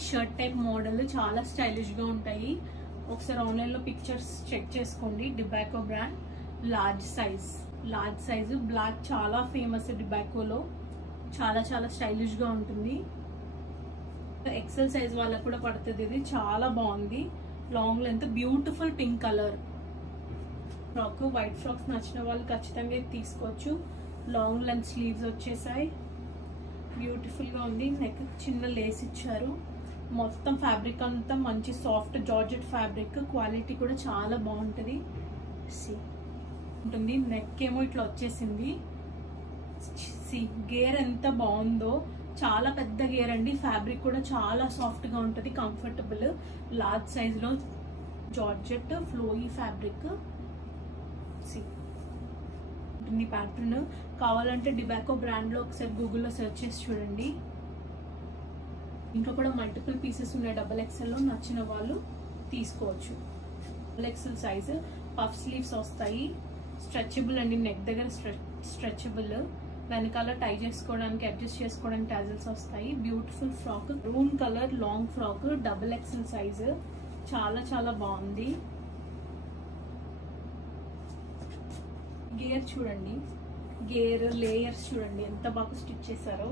Shirt type model చాలా stylish గా ఉంటాయి. ఒకసారి ఆన్లైన్ లో పిక్చర్స్ చెక్ చేసుకోండి. డిబాకో బ్రాండ్, లార్జ్ సైజ్ బ్లాక్ చాలా ఫేమస్ డిబాకోలో. చాలా చాలా స్టైలిష్ గా ఉంటుంది. ఎక్సెల్ సైజ్ వాళ్ళకు కూడా పడుతుంది. ఇది చాలా బాగుంది. Long length, beautiful pink colour frock. White frocks నచ్చిన వాళ్ళు ఖచ్చితంగా తీసుకోవచ్చు. లాంగ్ లెంత్ స్లీవ్స్ వచ్చేసాయి. బ్యూటిఫుల్ గా ఉంది. నెక్ చిన్న లేస్ ఇచ్చారు. మొత్తం ఫ్యాబ్రిక్ అంతా మంచి సాఫ్ట్ జార్జెట్ ఫ్యాబ్రిక్. క్వాలిటీ కూడా చాలా బాగుంటుంది. ఉంటుంది. నెక్ ఏమో ఇట్లా వచ్చేసింది. గేర్ ఎంత బాగుందో, చాలా పెద్ద గేర్ అండి. ఫ్యాబ్రిక్ కూడా చాలా సాఫ్ట్ గా ఉంటుంది, కంఫర్టబుల్. లార్జ్ సైజ్ లో జార్జెట్ ఫ్లోయీ ఫ్యాబ్రిక్ ఉంటుంది. ప్యాటర్న్ కావాలంటే డిబాకో బ్రాండ్ లో ఒకసారి గూగుల్లో సెర్చ్ చేసి చూడండి. ఇంట్లో కూడా మల్టిపుల్ పీసెస్ ఉన్నాయి. డబల్ ఎక్స్ఎల్ లో నచ్చిన వాళ్ళు తీసుకోవచ్చు. Double XL size puff sleeves వస్తాయి. స్ట్రెచబుల్ అండి. నెక్ దగ్గర స్ట్రెచబుల్. వెనకాల టై చేసుకోవడానికి, అడ్జస్ట్ చేసుకోవడానికి టాజల్స్ వస్తాయి. Beautiful frock, ruin colour long frock, double XL size. చాలా చాలా బాగుంది. గేర్ చూడండి, గేర్ లేయర్స్ చూడండి ఎంత బాగా స్టిచ్ చేశారో.